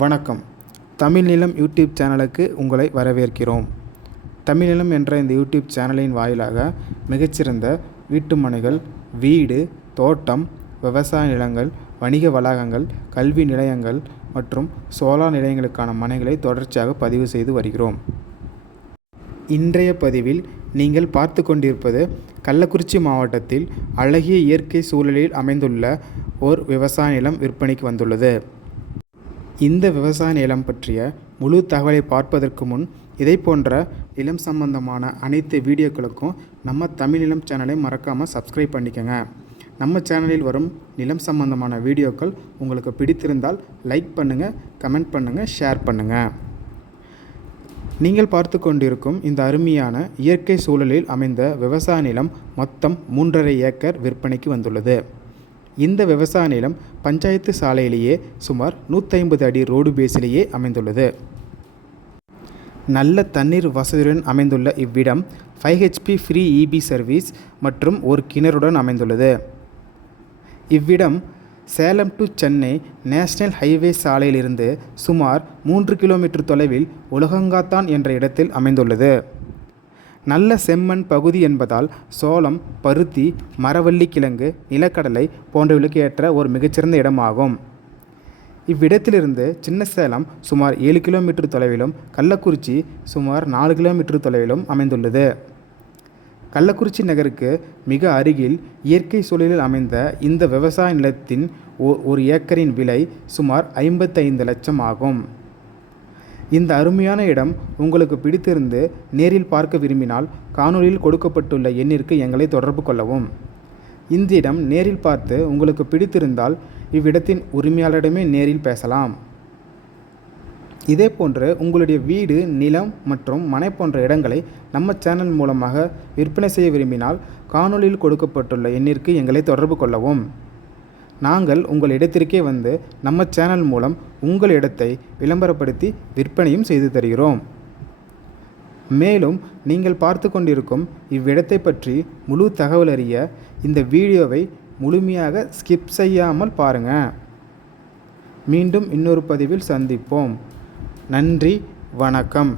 வணக்கம். தமிழ் நிலம் யூடியூப் சேனலுக்கு உங்களை வரவேற்கிறோம். தமிழ் நிலம் என்ற இந்த யூடியூப் சேனலின் வாயிலாக மிகச்சிறந்த வீட்டு மனைகள், வீடு, தோட்டம், விவசாய நிலங்கள், வணிக வளாகங்கள், கல்வி நிலையங்கள் மற்றும் சோலார் நிலையங்களுக்கான மனைகளை தொடர்ச்சியாக பதிவு செய்து வருகிறோம். இன்றைய பதிவில் நீங்கள் பார்த்து கொண்டிருப்பது கள்ளக்குறிச்சி மாவட்டத்தில் அழகிய இயற்கை சூழலில் அமைந்துள்ள ஓர் விவசாய நிலம் விற்பனைக்கு வந்துள்ளது. இந்த விவசாய நிலம் பற்றிய முழு தகவலை பார்ப்பதற்கு முன் இதை போன்ற நிலம் சம்பந்தமான அனைத்து வீடியோக்களுக்கும் நம்ம தமிழ் நிலம் சேனலை மறக்காமல் சப்ஸ்கிரைப் பண்ணிக்கோங்க. நம்ம சேனலில் வரும் நிலம் சம்பந்தமான வீடியோக்கள் உங்களுக்கு பிடித்திருந்தால் லைக் பண்ணுங்கள், கமெண்ட் பண்ணுங்கள், ஷேர் பண்ணுங்கள். நீங்கள் பார்த்து கொண்டிருக்கும் இந்த அருமையான இயற்கை சூழலில் அமைந்த விவசாய நிலம் மொத்தம் 3.5 ஏக்கர் விற்பனைக்கு வந்துள்ளது. இந்த விவசாய நிலம் பஞ்சாயத்து சாலையிலேயே சுமார் 150 அடி ரோடு பேஸிலேயே அமைந்துள்ளது. நல்ல தண்ணீர் வசதியுடன் அமைந்துள்ள இவ்விடம் 5 HP ஃப்ரீ EB சர்வீஸ் மற்றும் ஒரு கிணறுடன் அமைந்துள்ளது. இவ்விடம் Salem to Chennai national highway சாலையிலிருந்து சுமார் 3 கிலோமீட்டர் தொலைவில் உலகங்காத்தான் என்ற இடத்தில் அமைந்துள்ளது. நல்ல செம்மண் பகுதி என்பதால் சோளம், பருத்தி, மரவள்ளி கிழங்கு, நிலக்கடலை போன்றவர்களுக்கு ஏற்ற ஒரு மிகச்சிறந்த இடமாகும். இவ்விடத்திலிருந்து சின்ன சேலம் சுமார் 7 கிலோமீட்டர் தொலைவிலும், கள்ளக்குறிச்சி சுமார் 4 கிலோமீட்டர் தொலைவிலும் அமைந்துள்ளது. கள்ளக்குறிச்சி நகருக்கு மிக அருகில் இயற்கை சூழலில் அமைந்த இந்த விவசாய நிலத்தின் ஒரு ஏக்கரின் விலை சுமார் 55 லட்சம் ஆகும். இந்த அருமையான இடம் உங்களுக்கு பிடித்திருந்து நேரில் பார்க்க விரும்பினால் காணொலியில் கொடுக்கப்பட்டுள்ள எண்ணிற்கு எங்களை தொடர்பு கொள்ளவும். இந்த இடம் நேரில் பார்த்து உங்களுக்கு பிடித்திருந்தால் இவ்விடத்தின் உரிமையாளரிடமே நேரில் பேசலாம். இதேபோன்று உங்களுடைய வீடு, நிலம் மற்றும் மனை போன்ற இடங்களை நம்ம சேனல் மூலமாக விற்பனை செய்ய விரும்பினால் காணொலியில் கொடுக்கப்பட்டுள்ள எண்ணிற்கு எங்களை தொடர்பு கொள்ளவும். நாங்கள் உங்கள் இடத்திற்கே வந்து நம்ம சேனல் மூலம் உங்கள் இடத்தை விளம்பரப்படுத்தி விற்பனையும் செய்து தருகிறோம். மேலும் நீங்கள் பார்த்து கொண்டிருக்கும் இவ்விடத்தை பற்றி முழு தகவல் அறிய இந்த வீடியோவை முழுமையாக ஸ்கிப் செய்யாமல் பாருங்கள். மீண்டும் இன்னொரு பதிவில் சந்திப்போம். நன்றி, வணக்கம்.